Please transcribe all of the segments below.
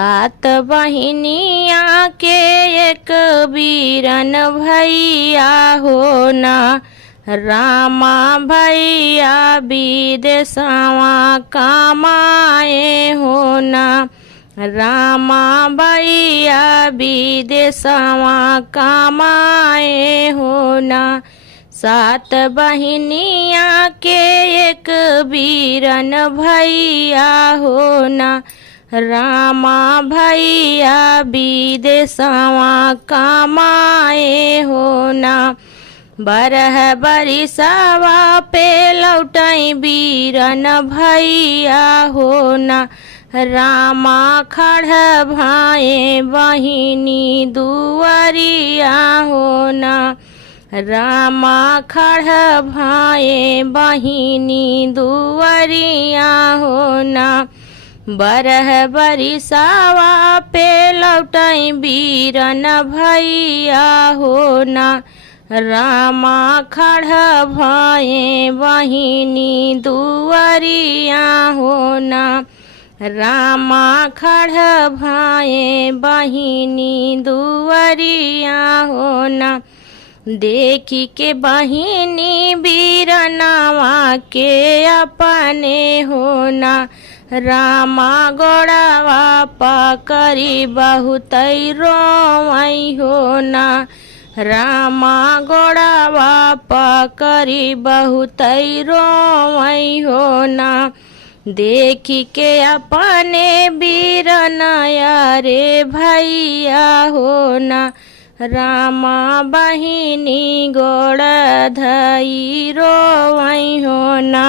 सात बहिनिया के एक बीरन भैया हो ना। रामा भैया विदेशवा कमाए हो ना। रामा भैया विदेशवा कमाए हो ना। सात बहिनिया के एक बीरन भैया हो ना। रामा भैया विदेशवा कमाए हो ना। बरह बरिसवा पे लौटई बीरन भैया हो ना। रामा खड़ भाए बहिनी दुआरिया हो ना। रामा खड़ भाए बहिनी दुआरिया हो ना। बरह बरिसवा पे लौटई बीरन भैया हो ना। रामा खड़ भाए बहिनी दुआरिया हो ना। रामा खड़ भाए बहिनी दुआरिया हो ना। देखी के बहिनी बीरनवा के अपने हो ना। रामा गोड़वा पकड़ी बहुत रोवई हो ना। रामा गोड़वा पकड़ी बहुत रोवई हो ना। देखी के अपने बीरनया रे भैया हो ना। रामा बहिनी गोड़ धई रोवई हो ना।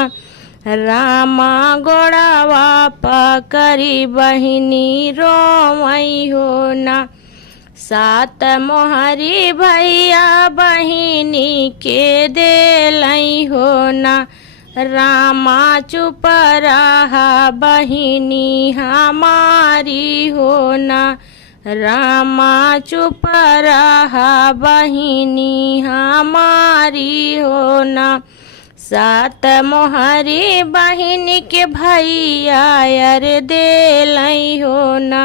रामा गोड़वा पकड़ी बहिनी रोवई हो ना। सात मोहरी भैया बहिनी के देलई हो ना। रामा चुप रहा बहिनी हमारी हो ना। रामा चुप रहा बहिनी हमारी हो ना। सात मोहरी बहिनी के भैया यार देलई हो ना।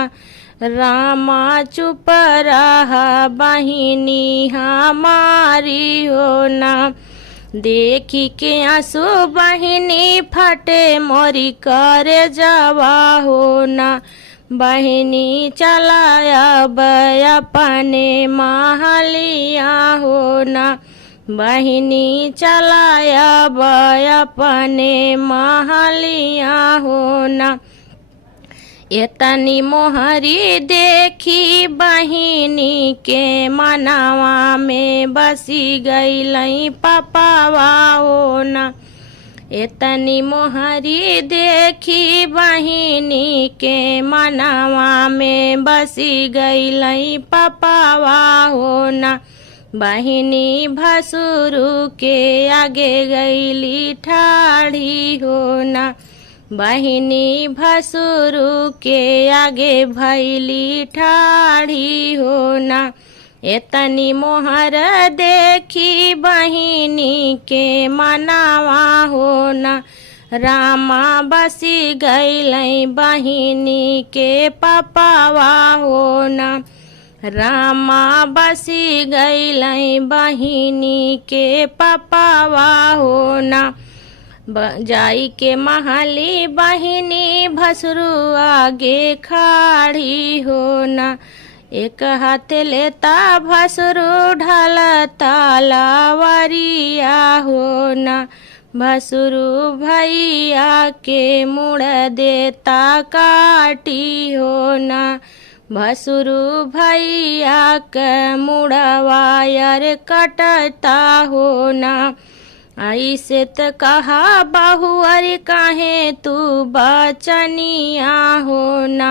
रामा चुप रहा बहिनी हमारी हो ना। देखी के आंसू बहिनी फटे मोरी करे जवा हो ना। बहिनी चलाया अपने महलिया हो ना। बहिनी चलाया अपने महलिया हो ना। एतनी मोहरी देखी बहिनी के मनवा में बसी गईलई पपावा हो ना। एतनी मोहरी देखी बहिनी के मनवा में बसी गईलई पपावा हो ना। बहिनी भसुरु के आगे गईली ठाढ़ी हो ना। बहिनी भसुरु के आगे भैली ठाढ़ी हो ना। एतनी मोहर देखी बहिनी के मनावा हो ना। रामा बसी गईलई बहिनी के पपावा हो ना। रामा बसी गईलई बहिनी के पपावा हो ना। जाई के महली बहिनी भसुरु आगे खाड़ी हो ना। एक हाथ लेता भसुरु ढलता लावरिया हो ना। भसुरु भैया के मुड़ देता काटी हो ना। भसुरु भैया के मुड़वा यार कटता हो ना। ऐसे त कहा बहुअरी काहे तू बचनिया हो ना।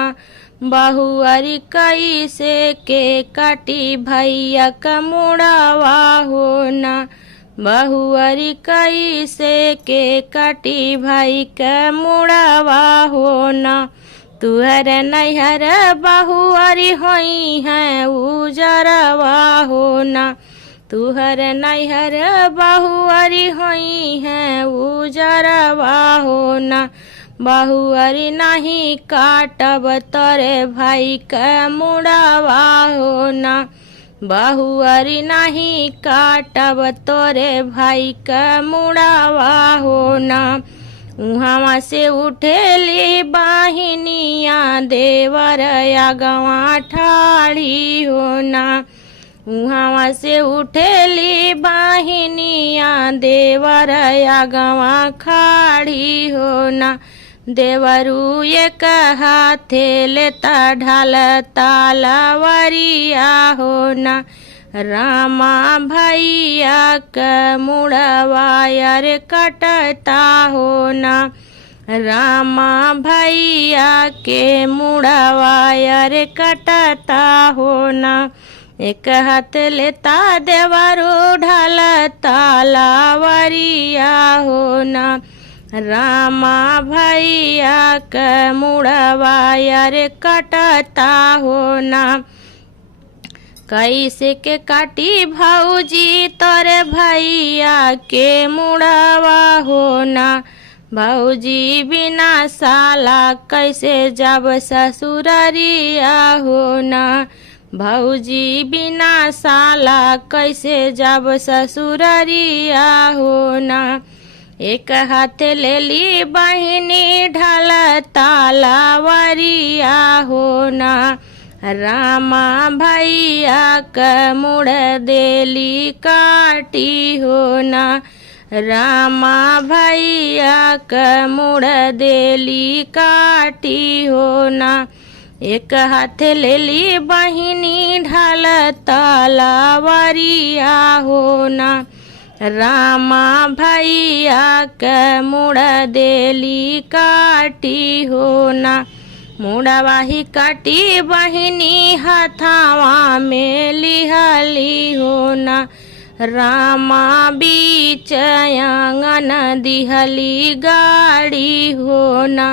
बहुअरी कैसे के काटी भैया का मुड़वा हो ना। बहुअरी कैसे के काटी भाई का मुड़वा हो ना। तुहर नैहर बहुअरी होई है उजरवा हो ना। तुहर नैहर बहुअरी होई है उजरवा हो ना। बहुअरी नहीं काटब तोरे भाई के मुड़वा हो ना। बहुअरी नहीं काटब तोरे भाई के मुड़वा हो ना। उहाँ से उठेली बाहिनिया देवर अगवा ठाड़ी हो ना। उहाँ से उठेली बाहिनिया देवर अगवा खाड़ी हो ना। देवरू एक हाथे लेता ढाल तालावरिया हो ना। रामा भैया के मुड़वा यार कटता हो ना। रामा भैया के मुड़वा यार कटता हो ना। एक हाथ लेता देवरू ढाल तालावरिया हो ना। रामा भैया के मुड़वा यार कटता हो ना। कैसे के काटी भौजी तोरे भैया के मुड़वा हो ना। भौजी बिना साला कैसे जब ससुररिया हो ना। भौजी बिना साला कैसे जब ससुररिया हो ना। एक हाथ लेली बहिनी ढाल तालावरिया हो ना। रामा भैया के मुड़ देली काटी हो ना। रामा भैया के मुड़ देली काटी हो ना। एक हाथ लेली बहिनी ढाल तालावरिया हो ना। रामा भैया के मुड़ देली काटी हो ना। मुड़वा ही काटी बहिनी हथावा में लिहली हो ना। रामा बीच आंगन दिहली गाड़ी हो ना।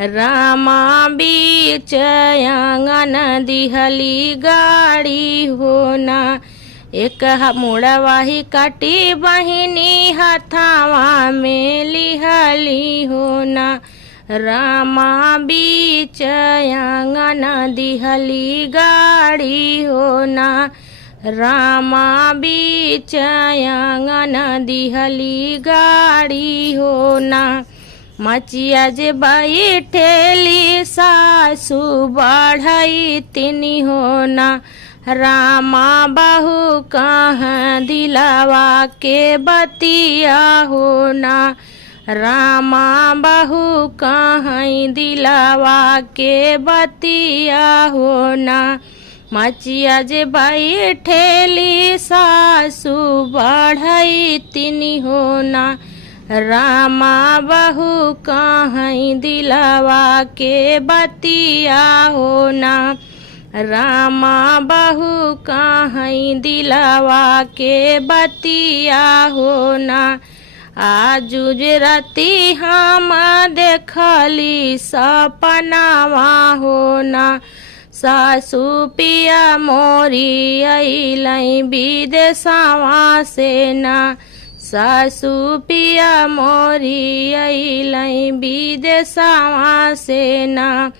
रामा बीच आंगन दिहली गाड़ी हो ना। एक मुड़वा ही काटी बहिनी हथावा में लिहली हो ना। रामा बीच आंगन दिहली गाड़ी हो ना। रामा बीच आंगन दिहली गाड़ी हो ना। मचिया जे बैठेली सासू बढ़ई तिनी हो ना। रामा बहू कहाँ दिलावा के बतिया हो ना। रामा बहू कहाँ दिलावा के बतिया हो ना। मचिया जे बैठेली सासू बढ़ई तिनी हो ना। रामा बहू कहाँ दिलावा के बतिया हो ना। रामा बहू कहाँ दिलावा के बतिया हो ना। आजू जे राती हम देखली सपनावा हो ना। सासू पिया मोरी अइलई विदेशवा से ना। सासू पिया मोरी अइलई विदेशवा से ना।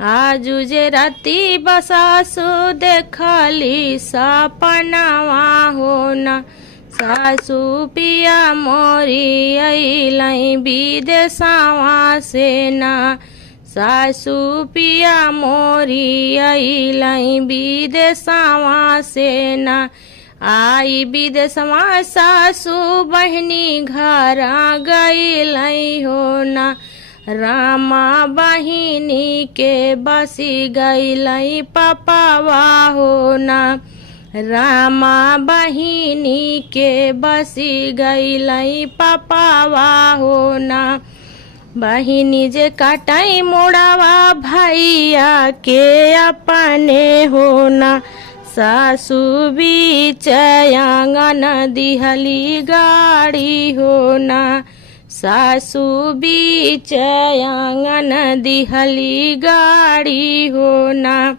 आजू जे राती बसासू देखली सपनावा हो ना। सासू पिया मोरी अइलई विदेशवा से ना। सासू पिया मोरी अइलई विदेशवा से ना। आई विदेशवा सासू बहनी घर गइलई हो ना। रामा बहिनी के बसी गइलई पपावा हो ना। रामा बहिनी के बसी गइलई पपावा हो ना। बहिनी जे काटई मुड़वा भैया के अपने हो ना। सासू बीच आंगन दिहली गाड़ी हो ना। सासू बीच आंगन दिहली गाड़ी हो ना।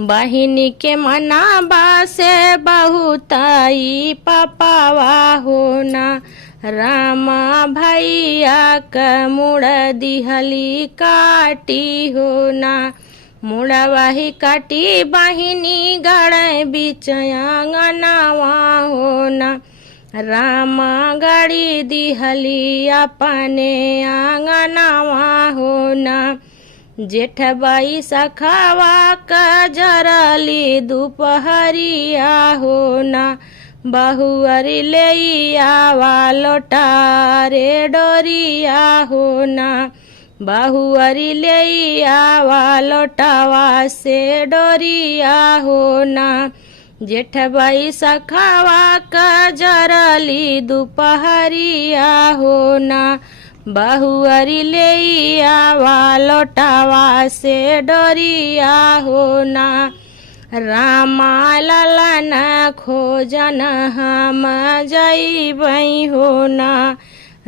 बहिनी के मनाबा से बहुताई पपावा हो ना। रामा भैया क मुड़ दिहली काटी हो ना। मुड़वाही काटी बहिनी गड़े बीच आंगनवा हो ना। रामा गाड़ी दिहली अपने आंगनवा हो ना। जेठ बाई सखावा क जरली दोपहरिया हो ना। बहुअरी ले आवा लोटा रे डोरिया हो ना। बहुअरी ले आवा लोटावा से डोरिया हो ना। जेठ बाई सखावा क जरली दोपहरिया हो ना। बहुअरी ले आवा लोटावा से डोरिया हो ना। रामा ललन खोजन हम जइबै हो ना।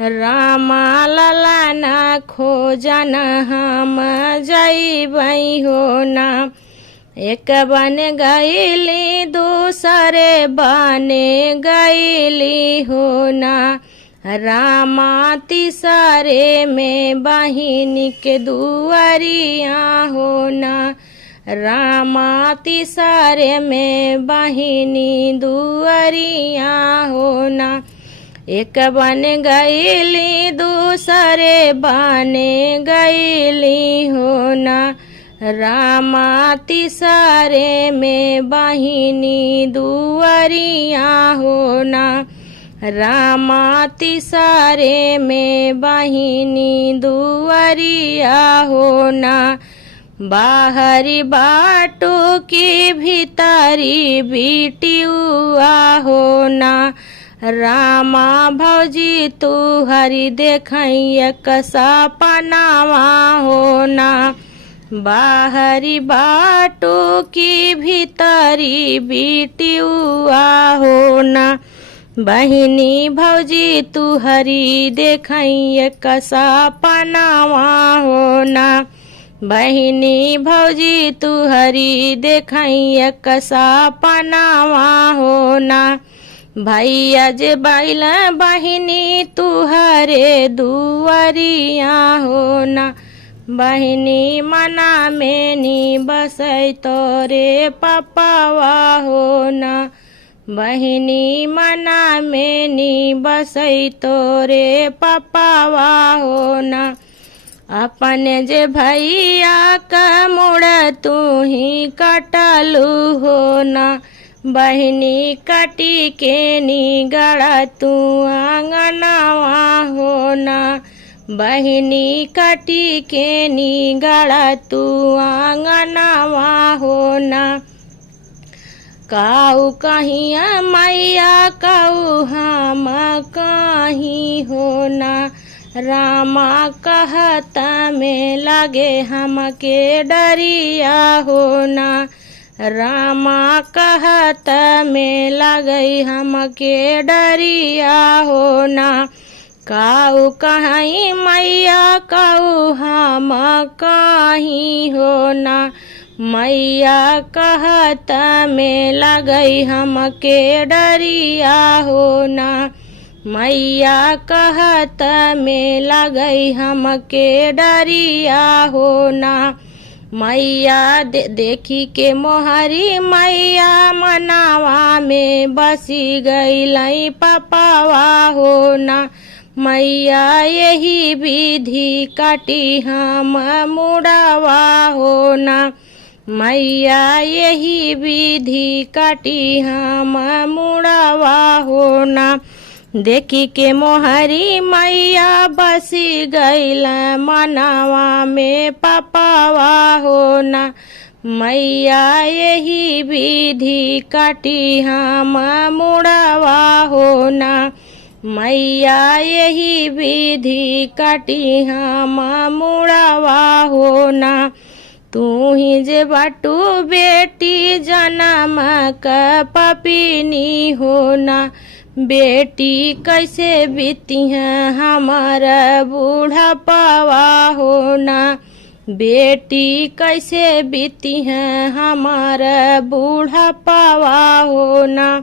रामा ललन खोजन हम जइबै हो ना। एक बन गईली दूसरे बने गईली हो ना। रामा तीसरे में बहिनी के दुआरिया हो ना। रामा तीसरे में बहिनी दुआरिया हो ना। एक बन गईली दूसरे बने गईली हो ना। रामा तीसरे में बहिनी दुआरिया हो ना। रामा तीसरे में बहिनी दुआरिया हो ना। बाहरी बाटो की भीतरी बिटियुआ हो ना। रामा भौजी तू हरी देखैया कसा पनावा हो ना। बाहरी बाटो की भीतरी बिटियुआ हो ना। बहिनी भौजी तू हरी देखैया कसा पनावा हो ना। बहिनी भौजी तू हरी देखैया कसा पनावा हो ना। भैया जे बैल बहिनी तू हरे दुआरिया हो ना। बहिनी मना में नी बसै तोरे पपावा हो ना। बहिनी मना में नी बसै तोरे पपावा हो ना। अपने जे भैया का मुड़ तू ही कटलू हो ना। बहिनी कटी के नी गड़ा तू आंगनवा हो ना। बहिनी कटी के नी गड़ा तू आंगनवा हो ना। काऊ कहिया मैया काऊ हम कहीं हो ना। रामा कहता में लगे हमके डरिया हो ना। रामा कहता में लगे हमके डरिया हो ना। काऊ कहीं मैया काऊ हम कहीं हो ना। मैया कहता में लगे हमके डरिया हो ना। मैया कहता में लगे हमके डरिया हो ना। मैया देखी के मोहरी मैया मनावा में बसी गई पपावा हो ना। मैया यही विधि काटी हम मुड़ावा हो ना। मैया यही विधि काटी हम मुड़ावा हो ना। देखी के मोहरी मैया बसी गईल मनावा में पपावा हो ना। मैया यही विधि काटी हम मुड़ावा हो ना। मैया यही विधि काटी हम मुड़ावा हो ना। तू ही जे बाटू बेटी जन्म का पपिनी हो ना। बेटी कैसे बीती है हमारा बूढ़ा पावा हो ना। बेटी कैसे बीती है हमारा बूढ़ा पावा हो ना।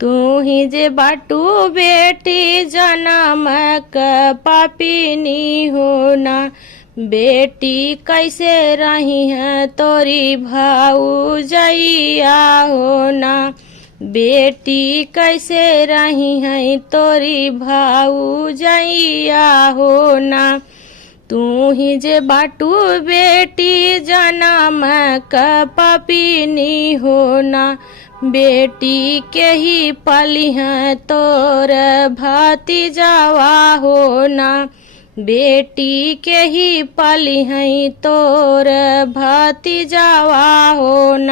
तू ही जे बाटू बेटी जनम क पापिनी हो ना। बेटी कैसे रही है तोरी भाऊजैया हो ना। बेटी कैसे रही है तोरी भाऊजैया हो ना। तू ही जे बाटू बेटी जनम क पापिनी हो ना। बेटी के ही पली है तोर भतीजावा हो ना। बेटी के ही पली है तोर भतीजावा हो ना।